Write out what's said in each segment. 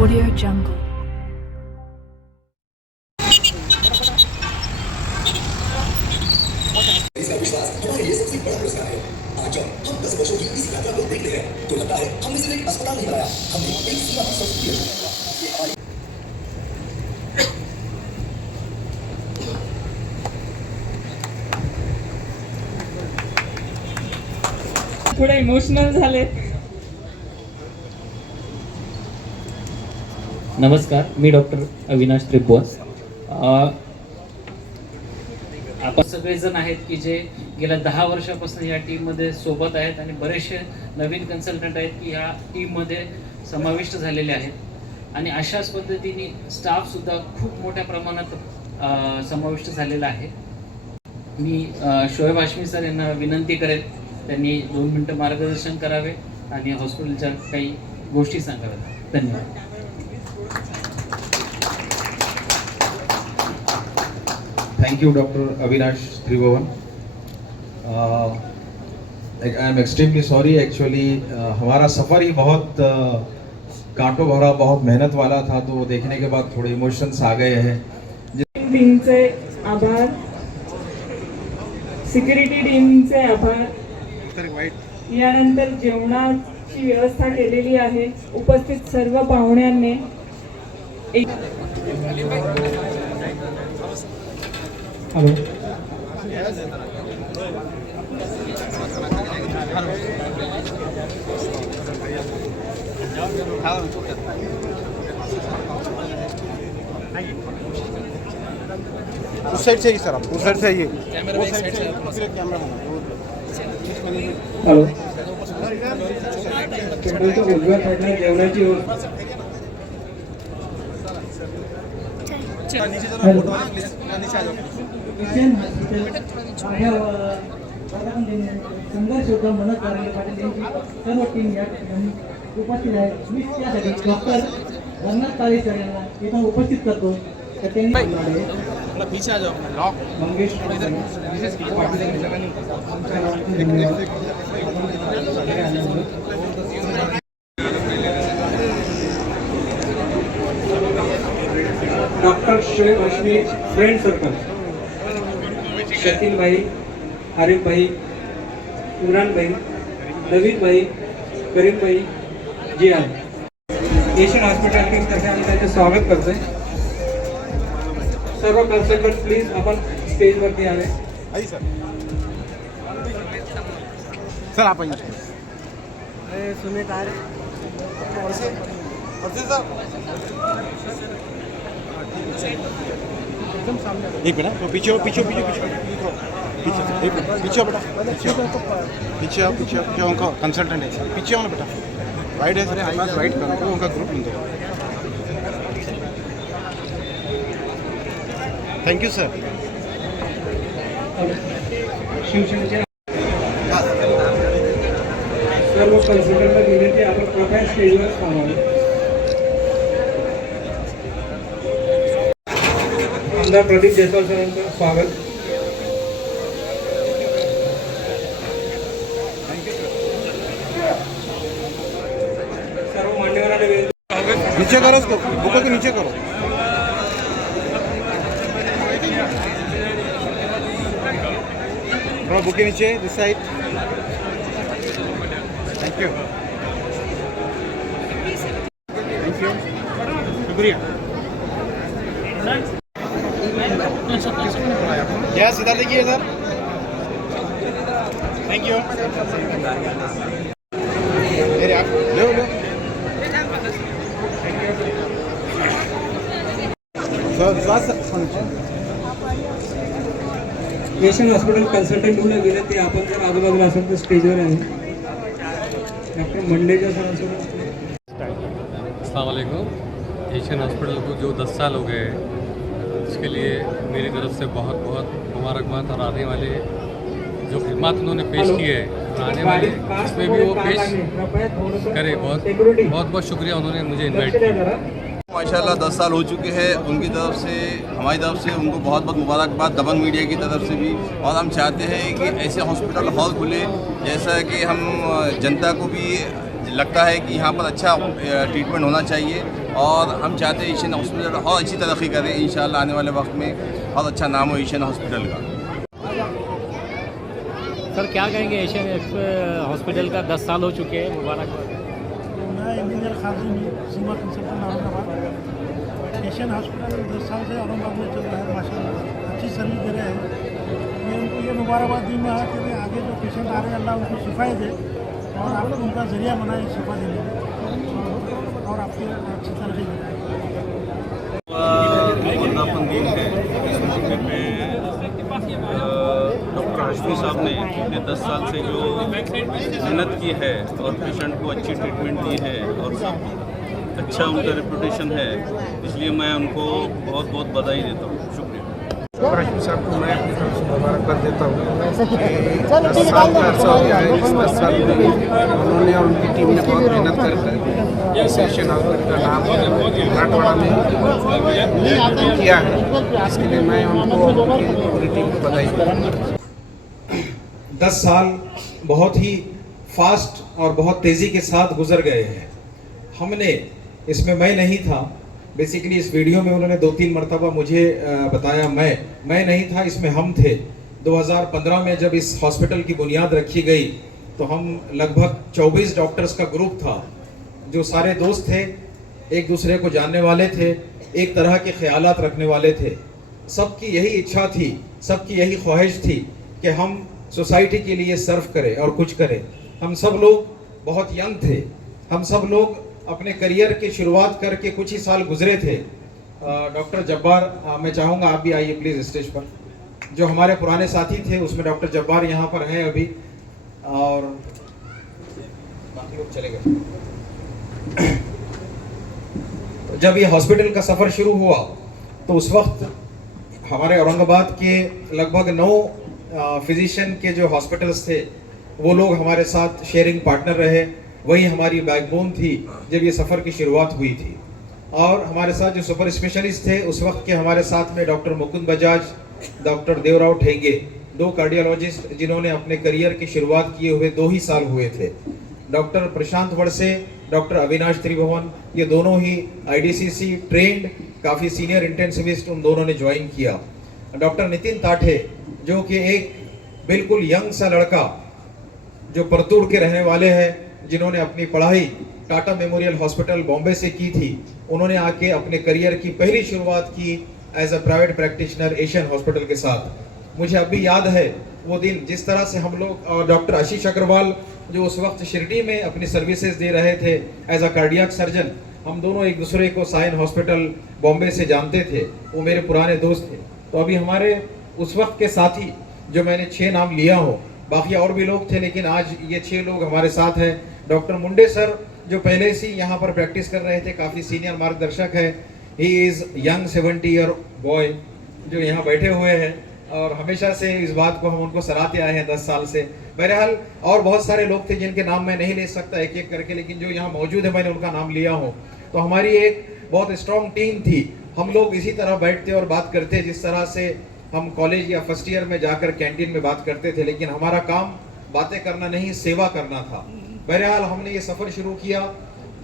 Audio Jungle. इसका विश्वास हमारे लिए सबसे बड़ा पुरस्कार है। आज जब हम 10 वर्षों की इस यात्रा को देखते हैं तो लगता है हमने सिर्फ एक अस्पताल नहीं बनाया, हमने एक सीमा पर संस्कृति रची। ये हमारी थोडे इमोशनल झाले। नमस्कार, मी डॉक्टर अविनाश त्रिपुवा। आपण सगळेजण आहेत की जे गेल्या 10 वर्षापासून या टीममध्ये सोबत आहेत आणि बरेचसे नवीन कन्सल्टंट आहेत की ह्या टीममध्ये समाविष्ट झालेले आहेत आणि अशाच पद्धतीने स्टाफसुद्धा खूप मोठ्या प्रमाणात समाविष्ट झालेला आहे। मी शोएब हाशमी सर यांना विनंती करेन त्यांनी 2 मिनिटं मार्गदर्शन करावे आणि हॉस्पिटलच्या काही गोष्टी सांगाव्यात। धन्यवाद। Thank you, Dr. Avinash Trivovan. I am extremely sorry. Actually, हमारा सफ़र ही बहुत कांटों भरा, बहुत मेहनत वाला था, तो देखने के बाद थोड़े इमोशंस आ गए हैं। टीमचे आभार, सिक्युरिटी टीमचे आभार। यानंतर जेवणाची व्यवस्था केलेली आहे। उपस्थित सर्व पाहुण्यांनी हॅलो, उस साइड से ही सर, आप उस साइड से आइए। हॅलो, जेवणाची संघर्ष होता मनोज कारंगे पाटील यांची सर्व टीम या ठिकाणी उपस्थित आहे। मी त्यासाठी डॉक्टर रंगनाथ काळे सर यांना इथं उपस्थित करतो तर त्यांनी Mangesh doctor Shoaib Hashmi friend circle, Shakeel भाई, आरिफ भाई, इमरान भाई, नवीन भाई, करीम भाई, जियान, एशियन हॉस्पिटल टीम तर्फे आम्ही त्यांचे स्वागत करतोय। सर्व कन्सल्टंट प्लीज आपण स्टेजवरती आले। सर आप आइए। सुमित आरे एक मिनट, तो पीछे पीछे पीछे पीछे पीछे एक मिनट, पीछे बेटा, पीछे पीछे उनका कंसल्टेंट है, पीछे आओ ना बेटा। वाइट है सर, पास वाइट करो, उनका ग्रुप इन दो। Thank you sir. शिवसेनेचे सर्व कन्सल्टंटला विनंती आपण कृपया स्टेजवर थांबावे। आमदार प्रदीप जयस्वाल सरांचं स्वागत। सर्व मान्यवरांना विनंती, नीचे करो उसको, बुको के नीचे करो। थोड़ा बुक के नीचे, this side. Thank you, thank you, शुक्रिया। क्या सीधा देखिए सर, थैंक यू। मेरे आप लो लो एशियन हॉस्पिटल कन्सल्टंटला विनंती, आपण जर आजूबाजूला असेल तर स्टेजवर आहे। डॉक्टर मंडेजा सरांसोबत। अस्सलाम वालेकुम। एशियन हॉस्पिटल को जो 10 साल हो गए उसके लिए मेरी तरफ से बहुत बहुत मुबारकबाद। और आने वाले जो खिदमत उन्होंने पेश की है और आने वाले इसमें भी वो पेश करे। बहुत बहुत शुक्रिया, उन्होंने मुझे इन्वाइट किया। माशाल्लाह 10 साल हो चुके हैं। उनकी तरफ से, हमारी तरफ से उनको बहुत बहुत मुबारकबाद, दबंग मीडिया की तरफ से भी। और हम चाहते हैं कि ऐसे हॉस्पिटल हॉल खुले जैसा कि हम जनता को भी लगता है कि यहाँ पर अच्छा ट्रीटमेंट होना चाहिए। और हम चाहते हैं एशियन हॉस्पिटल और अच्छी तरक्की करे इंशाल्लाह आने वाले वक्त में, बहुत अच्छा नाम हो एशियन हॉस्पिटल का। सर क्या कहेंगे, एशियन हॉस्पिटल का 10 साल हो चुके हैं, मुबारकबाद। मैं इंजीनियर खाजी सीमा कंसल्टेंट औरंगाबाद। एशियन हॉस्पिटल 10 साल से औरंगाबाद में चल रहा है, माशाल्लाह अच्छी सर्विस दे रहे हैं। मैं उनको ये मुबारकबाद दूँगा कि आगे जो पेशेंट आ रहे हैं अल्लाह उनको शिफाएँ दे और आप उनका जरिया बनाए शिफा देने में और आपकी अच्छी तरह से वर्धापन दिन है। इस मौके पे डॉक्टर हाशमी साहब ने पिछले 10 साल से जो मेहनत की है और पेशेंट को अच्छी ट्रीटमेंट दी है और सब अच्छा उनका रेपुटेशन है, इसलिए मैं उनको बहुत बहुत बधाई देता हूँ। शुक्रिया। डॉक्टर हाशमी साहब को मैं अपनी तरफ से मुबारकबाद देता हूँ कि 10 साल का अर्सा हो गया है। इस 10 साल में उन्होंने और उनकी टीम ने बहुत मेहनत कर इस एशियन हॉस्पिटल का नाम मराठवाड़ा में किया है। इसके लिए मैं उनको उनकी पूरी टीम को बधाई देता हूँ। 10 साल बहुत ही फास्ट और बहुत तेज़ी के साथ गुजर गए हैं। हमने इसमें, मैं नहीं था बेसिकली, इस वीडियो में उन्होंने 2-3 मरतबा मुझे बताया, मैं नहीं था, इसमें हम थे। 2015 में जब इस हॉस्पिटल की बुनियाद रखी गई तो हम लगभग 24 डॉक्टर्स का ग्रुप था जो सारे दोस्त थे, एक दूसरे को जानने वाले थे, एक तरह के ख्यालात रखने वाले थे। सबकी यही इच्छा थी, सबकी यही ख्वाहिश थी कि हम सोसाइटी के लिए सर्व करें और कुछ करें। हम सब लोग बहुत यंग थे, हम सब लोग अपने करियर की शुरुआत करके कुछ ही साल गुजरे थे। डॉक्टर जब्बार, मैं चाहूँगा आप भी आइए प्लीज़ स्टेज पर। जो हमारे पुराने साथी थे उसमें डॉक्टर जब्बार यहाँ पर हैं अभी, और बाकी लोग चले गए। जब ये हॉस्पिटल का सफ़र शुरू हुआ तो उस वक्त हमारे औरंगाबाद के लगभग 9 फिजिशियन के जो हॉस्पिटल्स थे वो लोग हमारे साथ शेयरिंग पार्टनर रहे। वही हमारी बैकबोन थी जब ये सफ़र की शुरुआत हुई थी। और हमारे साथ जो सुपर स्पेशलिस्ट थे उस वक्त के हमारे साथ में doctor Mukund Bajaj, doctor Devrao ठेंगे, 2 cardiologist जिन्होंने अपने करियर की शुरुआत किए हुए 2 ही साल हुए थे। डॉक्टर प्रशांत वड़से, डॉक्टर अविनाश त्रिभुवन, ये दोनों ही IDCC ट्रेंड काफ़ी सीनियर इंटेंसिविस्ट उन दोनों ने ज्वाइन किया। डॉक्टर नितिन ताठे जो कि एक बिल्कुल यंग सा लड़का जो परतूड़ के रहने वाले हैं, जिन्होंने अपनी पढ़ाई टाटा मेमोरियल हॉस्पिटल बॉम्बे से की थी, उन्होंने आके अपने करियर की पहली शुरुआत की as a private practitioner Asian hospital के साथ। मुझे अभी याद है वो दिन जिस तरह से हम लोग, और डॉक्टर आशीष अग्रवाल जो उस वक्त शिरडी में अपनी सर्विसेज दे रहे थे एज अ कार्डियक सर्जन, हम दोनों एक दूसरे को साइन हॉस्पिटल बॉम्बे से जानते थे, वो मेरे पुराने दोस्त थे। तो अभी हमारे उस वक्त के साथी जो मैंने 6 नाम लिया हो, बाकी और भी लोग थे लेकिन आज ये 6 लोग हमारे साथ हैं। डॉक्टर मुंडे सर जो पहले से यहाँ पर प्रैक्टिस कर रहे थे, काफ़ी सीनियर मार्गदर्शक है। He is young 70 year boy जो यहाँ बैठे हुए हैं, और हमेशा से इस बात को हम उनको सराहते आए हैं 10 साल से। बहरहाल और बहुत सारे लोग थे जिनके नाम मैं नहीं ले सकता एक एक करके, लेकिन जो यहाँ मौजूद है मैंने उनका नाम लिया हो। तो हमारी एक बहुत स्ट्रॉन्ग टीम थी। हम लोग इसी तरह बैठते और बात करते जिस तरह से हम कॉलेज या फर्स्ट ईयर में जाकर कैंटीन में बात करते थे, लेकिन हमारा काम बातें करना नहीं, सेवा करना था। बहरहाल हमने ये सफ़र शुरू किया।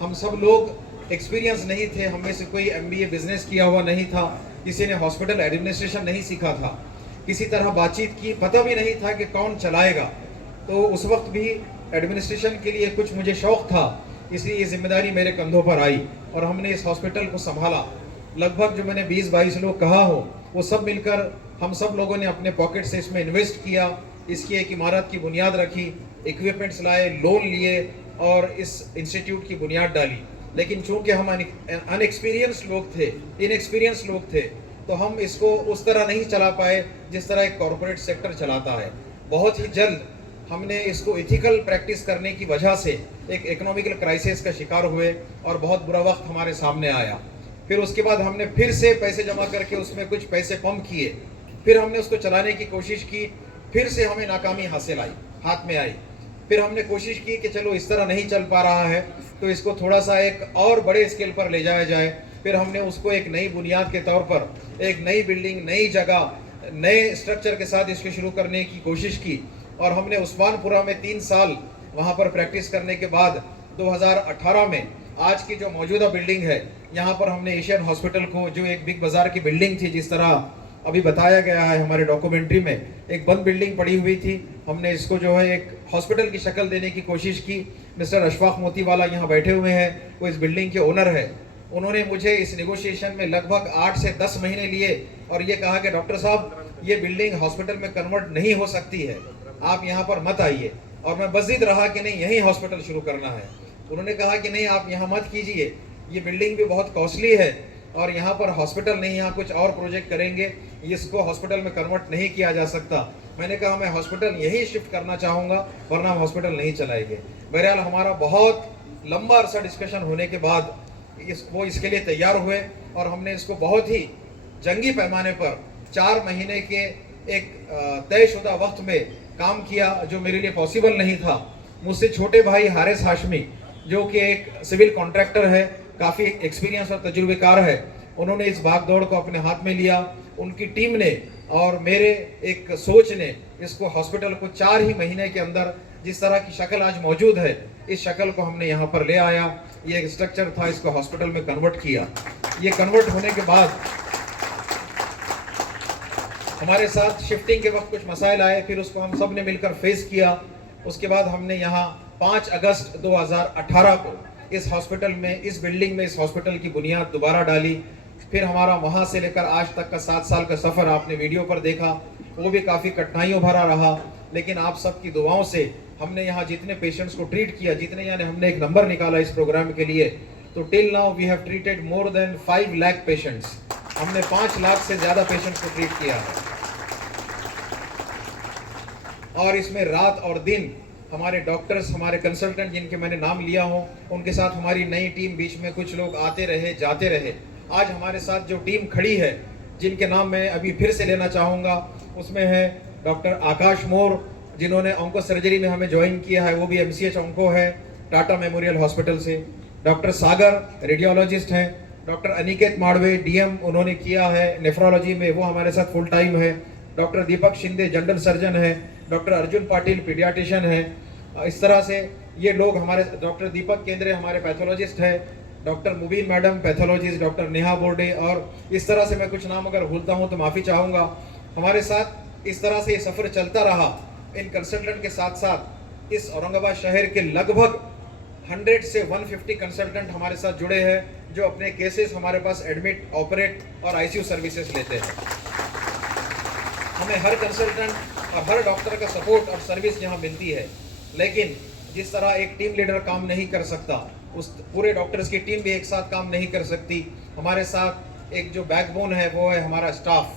हम सब लोग एक्सपीरियंस नहीं थे, हम में से कोई MBA बिजनेस किया हुआ नहीं था, किसी ने हॉस्पिटल एडमिनिस्ट्रेशन नहीं सीखा था, किसी तरह बातचीत की पता भी नहीं था कि कौन चलाएगा। तो उस वक्त भी एडमिनिस्ट्रेशन के लिए कुछ मुझे शौक़ था, इसलिए ये जिम्मेदारी मेरे कंधों पर आई और हमने इस हॉस्पिटल को संभाला। लगभग जो मैंने 20-22 लोग कहा हो, वो सब मिलकर हम सब लोगों ने अपने पॉकेट से इसमें इन्वेस्ट किया। इसकी एक इमारत की बुनियाद रखी, इक्विपमेंट्स लाए, लोन लिए और इस इंस्टीट्यूट की बुनियाद डाली। लेकिन चूंकि हम अनएक्सपीरियंस्ड लोग थे, इनएक्सपीरियंस्ड लोग थे, तो हम इसको उस तरह नहीं चला पाए जिस तरह एक कॉरपोरेट सेक्टर चलाता है। बहुत ही जल्द हमने इसको इथिकल प्रैक्टिस करने की वजह से एक इकोनॉमिकल क्राइसिस का शिकार हुए और बहुत बुरा वक्त हमारे सामने आया। फिर उसके बाद हमने फिर से पैसे जमा करके उसमें कुछ पैसे पंप किए, फिर हमने उसको चलाने की कोशिश की, फिर से हमें नाकामी हाथ में आई। फिर हमने कोशिश की कि चलो इस तरह नहीं चल पा रहा है तो इसको थोड़ा सा एक और बड़े स्केल पर ले जाया जाए। फिर हमने उसको एक नई बुनियाद के तौर पर एक नई बिल्डिंग, नई जगह, नए स्ट्रक्चर के साथ इसको शुरू करने की कोशिश की और हमने उस्मानपुरा में 3 साल वहाँ पर प्रैक्टिस करने के बाद 2018 में आज की जो मौजूदा बिल्डिंग है, यहाँ पर हमने एशियन हॉस्पिटल को, जो एक बिग बाजार की बिल्डिंग थी, जिस तरह अभी बताया गया है हमारे डॉक्यूमेंट्री में, एक बंद बिल्डिंग पड़ी हुई थी, हमने इसको जो है एक हॉस्पिटल की शक्ल देने की कोशिश की। मिस्टर अशफाक मोतीवाला यहाँ बैठे हुए हैं, वो इस बिल्डिंग के ओनर है। उन्होंने मुझे इस नेगोशिएशन में लगभग 8 से 10 महीने लिए और ये कहा कि डॉक्टर साहब, ये बिल्डिंग हॉस्पिटल में कन्वर्ट नहीं हो सकती है, आप यहाँ पर मत आइए। और मैं बज़िद रहा कि नहीं, यहीं हॉस्पिटल शुरू करना है। उन्होंने कहा कि नहीं, आप यहाँ मत कीजिए, ये बिल्डिंग भी बहुत कॉस्टली है और यहाँ पर हॉस्पिटल नहीं, यहाँ कुछ और प्रोजेक्ट करेंगे, इसको हॉस्पिटल में कन्वर्ट नहीं किया जा सकता। मैंने कहा मैं हॉस्पिटल यही शिफ्ट करना चाहूँगा, वरना हम हॉस्पिटल नहीं चलाएंगे। बहरहाल हमारा बहुत लंबा अरसा डिस्कशन होने के बाद वो इसके लिए तैयार हुए और हमने इसको बहुत ही जंगी पैमाने पर 4 महीने के एक तयशुदा वक्त में काम किया, जो मेरे लिए पॉसिबल नहीं था। मुझसे छोटे भाई हारिस हाशमी, जो कि एक सिविल कॉन्ट्रैक्टर है, काफ़ी एक्सपीरियंस और तजुर्बेकार है, उन्होंने इस भागदौड़ को अपने हाथ में लिया। उनकी टीम ने और मेरे एक सोच ने इसको हॉस्पिटल को 4 ही महीने के अंदर, जिस तरह की शक्ल आज मौजूद है, इस शक्ल को हमने यहाँ पर ले आया। ये एक स्ट्रक्चर था, इसको हॉस्पिटल में कन्वर्ट किया। ये कन्वर्ट होने के बाद हमारे साथ शिफ्टिंग के वक्त कुछ मसाइल आए, फिर उसको हम सब ने मिलकर फेस किया। उसके बाद हमने यहाँ 5 अगस्त 2018 को इस हॉस्पिटल में, इस बिल्डिंग में, इस हॉस्पिटल की बुनियाद दोबारा डाली। फिर हमारा वहाँ से लेकर आज तक का 7 साल का सफ़र आपने वीडियो पर देखा, वो भी काफ़ी कठिनाइयों भरा रहा, लेकिन आप सबकी दुआओं से हमने यहाँ जितने पेशेंट्स को ट्रीट किया, जितने, यानी हमने एक नंबर निकाला इस प्रोग्राम के लिए, तो till now we have treated more than 5 lakh patients. हमने 5 लाख से ज़्यादा पेशेंट्स को ट्रीट किया है और इसमें रात और दिन हमारे डॉक्टर्स, हमारे कंसल्टेंट, जिनके मैंने नाम लिया हो, उनके साथ हमारी नई टीम, बीच में कुछ लोग आते रहे, जाते रहे। आज हमारे साथ जो टीम खड़ी है, जिनके नाम मैं अभी फिर से लेना चाहूँगा, उसमें है डॉक्टर आकाश मोर, जिन्होंने ऑन्को सर्जरी में हमें ज्वाइन किया है, वो भी MCH ऑन्को है, टाटा मेमोरियल हॉस्पिटल से। डॉक्टर सागर रेडियोलॉजिस्ट हैं। डॉक्टर अनिकेत माड़वे DM उन्होंने किया है नेफ्रोलॉजी में, वो हमारे साथ फुल टाइम है। डॉक्टर दीपक शिंदे जनरल सर्जन है। डॉक्टर अर्जुन पाटिल पीडियाट्रिशियन है। इस तरह से ये लोग हमारे, डॉक्टर दीपक केंद्रे हमारे पैथोलॉजिस्ट है, डॉक्टर मुबीन मैडम पैथोलॉजिस्ट, डॉक्टर नेहा बोर्डे, और इस तरह से मैं कुछ नाम अगर भूलता हूँ तो माफ़ी चाहूँगा। हमारे साथ इस तरह से ये सफ़र चलता रहा। इन कंसल्टेंट के साथ साथ इस औरंगाबाद शहर के लगभग 100 से 150 कंसल्टेंट हमारे साथ जुड़े हैं, जो अपने केसेस हमारे पास एडमिट, ऑपरेट और ICU सर्विसेज लेते हैं। हमें हर कंसल्टेंट और हर डॉक्टर का सपोर्ट और सर्विस यहाँ मिलती है, लेकिन जिस तरह एक टीम लीडर काम नहीं कर सकता, उस पूरे डॉक्टर्स की टीम भी एक साथ काम नहीं कर सकती। हमारे साथ एक जो बैकबोन है वो है हमारा स्टाफ,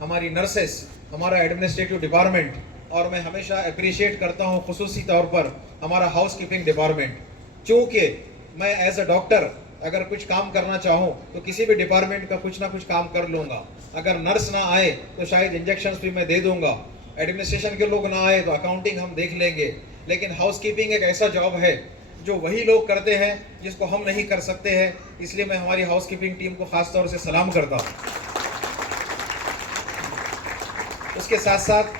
हमारी नर्सेस, हमारा एडमिनिस्ट्रेटिव डिपार्टमेंट, और मैं हमेशा अप्रिशिएट करता हूँ खुसूसी तौर पर हमारा हाउस कीपिंग डिपार्टमेंट। चूँकि मैं एज अ डॉक्टर अगर कुछ काम करना चाहूँ तो किसी भी डिपार्टमेंट का कुछ ना कुछ काम कर लूँगा। अगर नर्स ना आए तो शायद इंजेक्शंस भी मैं दे दूँगा, एडमिनिस्ट्रेशन के लोग ना आए तो अकाउंटिंग हम देख लेंगे, लेकिन हाउस कीपिंग एक ऐसा जॉब है जो वही लोग करते हैं जिसको हम नहीं कर सकते हैं। इसलिए मैं हमारी हाउस कीपिंग टीम को खास तौर से सलाम करता हूँ। उसके साथ साथ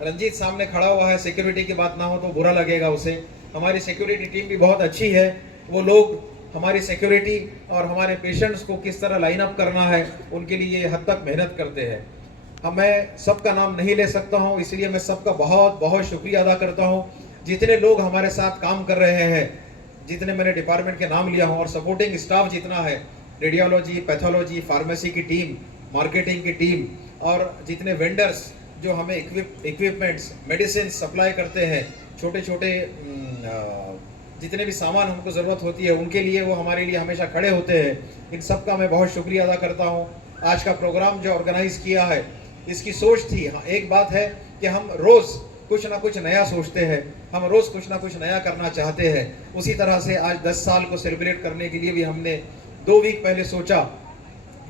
रंजीत सामने खड़ा हुआ है, सिक्योरिटी की बात ना हो तो बुरा लगेगा उसे। हमारी सिक्योरिटी टीम भी बहुत अच्छी है। वो लोग हमारी सिक्योरिटी और हमारे पेशेंट्स को किस तरह लाइन अप करना है, उनके लिए ये हद तक मेहनत करते हैं। मैं सबका नाम नहीं ले सकता हूँ, इसलिए मैं सबका बहुत बहुत शुक्रिया अदा करता हूँ। जितने लोग हमारे साथ काम कर रहे हैं, जितने मैंने डिपार्टमेंट के नाम लिया हूँ, और सपोर्टिंग स्टाफ जितना है, रेडियोलॉजी, पैथोलॉजी, फार्मेसी की टीम, मार्केटिंग की टीम, और जितने वेंडर्स जो हमें इक्विपमेंट्स, मेडिसिन सप्लाई करते हैं, छोटे छोटे जितने भी सामान हमको ज़रूरत होती है उनके लिए वो हमारे लिए हमेशा खड़े होते हैं। इन सब का मैं बहुत शुक्रिया अदा करता हूँ। आज का प्रोग्राम जो ऑर्गेनाइज़ किया है, इसकी सोच थी, हाँ एक बात है कि हम रोज़ कुछ ना कुछ नया सोचते हैं, हम रोज़ कुछ ना कुछ नया करना चाहते हैं। उसी तरह से आज 10 साल को सेलिब्रेट करने के लिए भी हमने 2 वीक पहले सोचा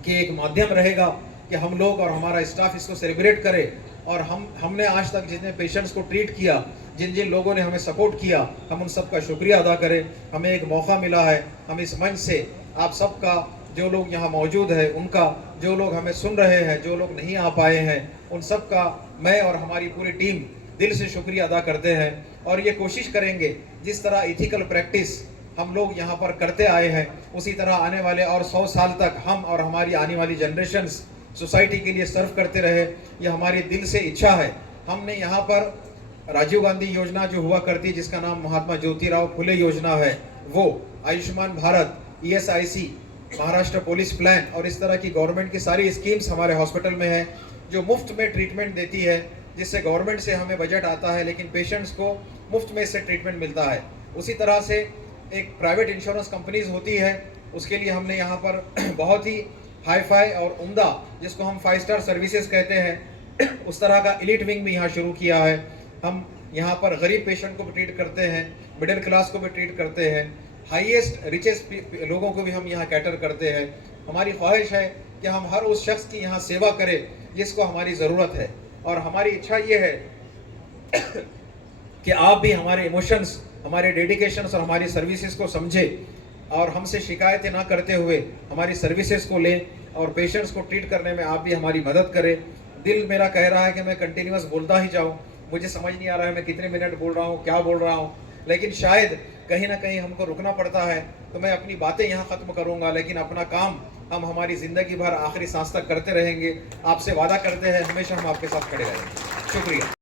कि एक माध्यम रहेगा कि हम लोग और हमारा स्टाफ इसको सेलिब्रेट करे, और हमने आज तक जितने पेशेंट्स को ट्रीट किया, जिन जिन लोगों ने हमें सपोर्ट किया, हम उन सब का शुक्रिया अदा करें। हमें एक मौका मिला है, हम इस मंच से आप सबका जो लोग यहाँ मौजूद है उनका, जो लोग हमें सुन रहे हैं, जो लोग नहीं आ पाए हैं, उन सब का मैं और हमारी पूरी टीम दिल से शुक्रिया अदा करते हैं। और ये कोशिश करेंगे जिस तरह इथिकल प्रैक्टिस हम लोग यहाँ पर करते आए हैं, उसी तरह आने वाले और 100 साल तक हम और हमारी आने वाली जनरेशन्स सोसाइटी के लिए सर्व करते रहे। ये हमारी दिल से इच्छा है। हमने यहाँ पर राजीव गांधी योजना जो हुआ करती, जिसका नाम महात्मा ज्योतिराव फुले योजना है, वो Ayushman Bharat, ESIC, Maharashtra police plan और इस तरह की गवर्नमेंट की सारी स्कीम्स हमारे हॉस्पिटल में है, जो मुफ्त में ट्रीटमेंट देती है, जिससे गवर्नमेंट से हमें बजट आता है लेकिन पेशेंट्स को मुफ्त में इससे ट्रीटमेंट मिलता है। उसी तरह से एक प्राइवेट इंश्योरेंस कंपनीज होती है, उसके लिए हमने यहाँ पर बहुत ही हाई फाई और उम्दा, जिसको हम 5 स्टार सर्विसेज कहते हैं, उस तरह का एलीट विंग भी यहाँ शुरू किया है। हम यहाँ पर गरीब पेशेंट को भी ट्रीट करते हैं, मिडिल क्लास को भी ट्रीट करते हैं, हाईएस्ट रिचेस्ट लोगों को भी हम यहाँ कैटर करते हैं। हमारी ख्वाहिश है कि हम हर उस शख्स की यहाँ सेवा करें जिसको हमारी ज़रूरत है, और हमारी इच्छा ये है कि आप भी हमारे इमोशंस, हमारे डेडिकेशंस और हमारी सर्विसेज को समझें और हमसे शिकायतें ना करते हुए हमारी सर्विसेज को लें और पेशेंट्स को ट्रीट करने में आप भी हमारी मदद करें। दिल मेरा कह रहा है कि मैं कंटिन्यूअस बोलता ही जाऊँ, मुझे समझ नहीं आ रहा है मैं कितने मिनट बोल रहा हूँ, क्या बोल रहा हूँ, लेकिन शायद कहीं ना कहीं हमको रुकना पड़ता है, तो मैं अपनी बातें यहाँ ख़त्म करूँगा, लेकिन अपना काम हम हमारी ज़िंदगी भर आखिरी सांस तक करते रहेंगे। आपसे वादा करते हैं हमेशा हम आपके साथ खड़े रहेंगे। शुक्रिया।